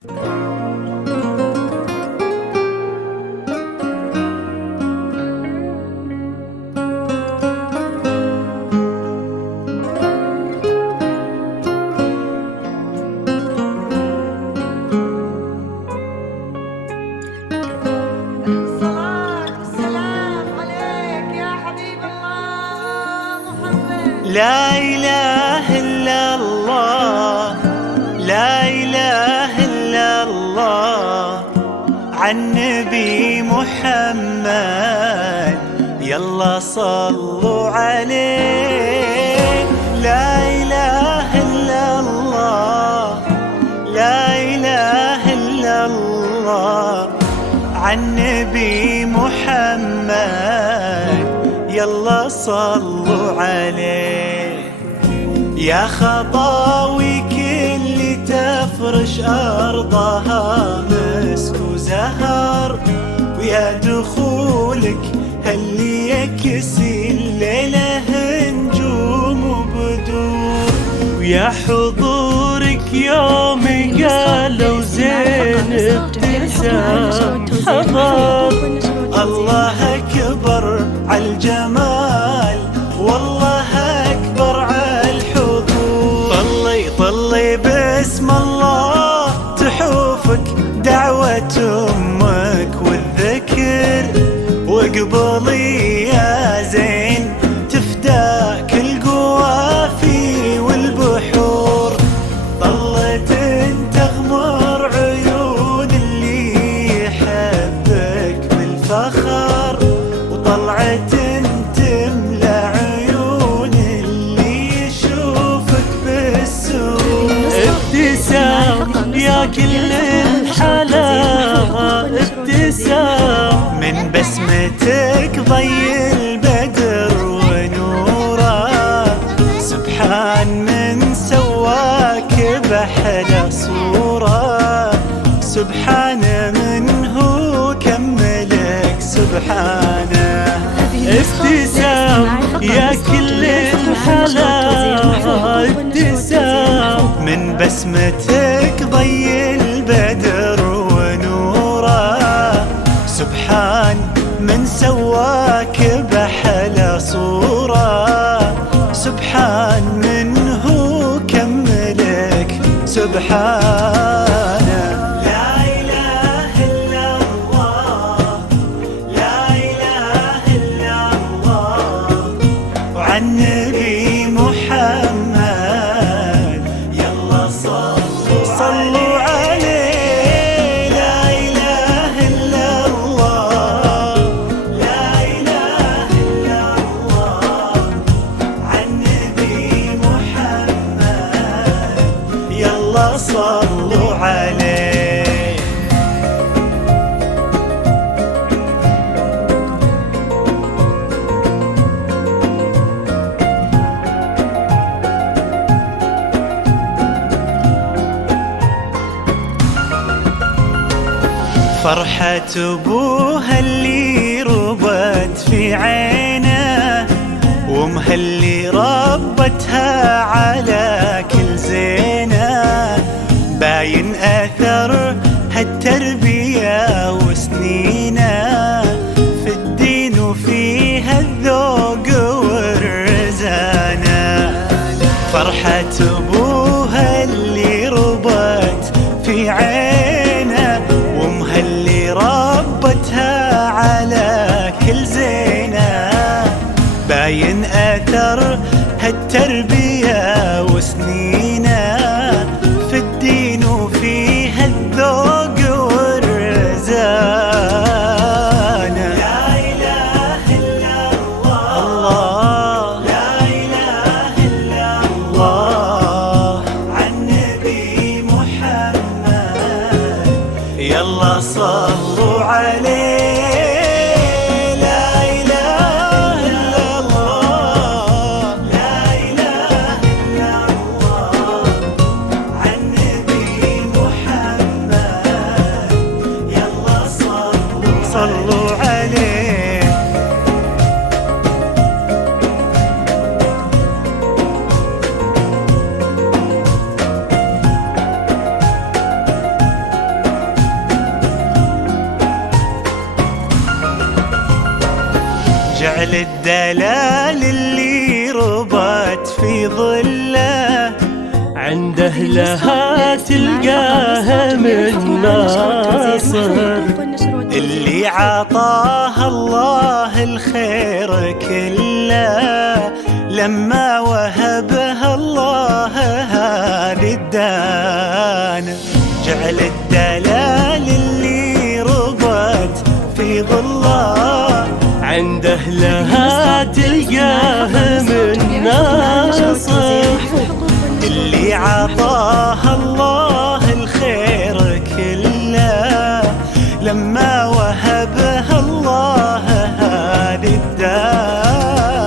لا إله إلا الله، لا إله إلا الله، عن نبي محمد يلا صلوا عليه. لا إله إلا الله، لا إله إلا الله، عن نبي محمد يلا صلوا عليه. يا خطاوي كل تفرش أرضها مسك وزهر، ويا دخولك هل يكسي الليلة نجوم وبدور، ويا حضورك يوم قالوا زينب تنسى حضر. الله أكبر عالجمال، والله أكبر عالحضور. طلي باسم الله تحوفك دعوة أمك والذكر، واقبلي يا زين تفداك القوافي والبحور. ظلت تغمر عيون اللي يحبك بالفخر، وطلعت تملى عيون اللي يشوفك بالسوق. ابتسام يا كل الحلاوة، ابتسام من بسمتك ضي البدر ونوره. سبحان من سواك بأحلى صورة، سبحان من هو كملك سبحانه. ابتسام يا كل الحلاوة، ابتسام من بسمتك ضي البدر ونوره. سبحان من سواك بأحلى صورة، سبحان من هو كملك سبحانه. لا إله إلا الله، لا إله إلا الله، وعن نبي محمد يلا صلوا عليه. لا إله إلا الله، لا إله إلا الله، عن نبي محمد يلا صلوا عليه. فرحة أبوها اللي ربت في عينه، وامها اللي ربتها على كل زينه. باين أثر هالتربية وسنينه في الدين وفيها الذوق والرزانة. فرحة أبوها اللي ربت في عينه، وامها اللي ربتها على كل زينه. باين أثر هالتربية وسنينه في الدين وفيها الذوق والرزانة. لا إله إلا الله، لا إله إلا الله، عن نبي محمد يلا صلوا عليه. صلوا عليه. جعل الدلال اللي ربت في ظله عند أهلها تلقاها من ناصر، اللي عطاها الله الخير كله لما وهبها الله هذه الدانة. جعل الدلال اللي ربت في ظله عند أهلها تلقاها من ناصر، اللي عطاها الله الخير كله لما وهبها الله هذه الدانة.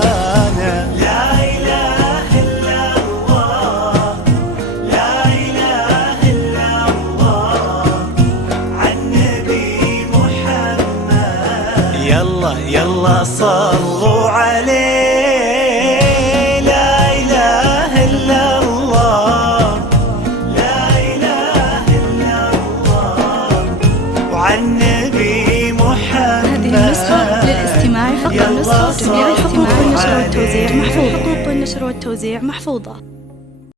لا إله إلا الله، لا إله إلا الله، عن نبي محمد. يلا يلا صلوا عليه. لا إله إلا الله، لا إله إلا الله، وعن نبي محمد. هذه النسخة للاستماع فقط. نسخة حقوق النشر والتوزيع محفوظة.